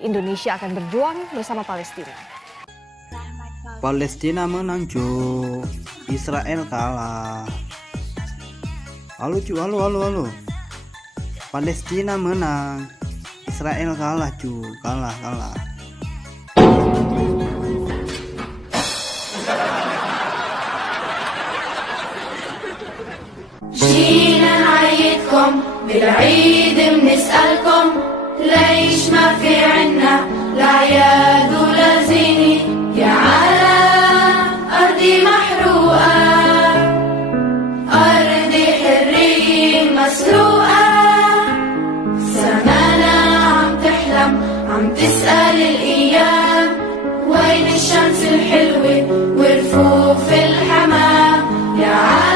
Indonesia akan berjuang bersama Palestina. Palestina menang cu, Israel kalah. Halo cu, halo. Palestina menang, Israel kalah cu, kalah. جينا نعيدكم بالعيد بنسألكم ليش ما في عنا لا عياد ولا زينة يا عالم أرضي محروقة أرضي حرية مسروقة سمانا عم تحلم عم تسأل الأيام وين الشمس الحلوة ورفوف الحمام يا عالم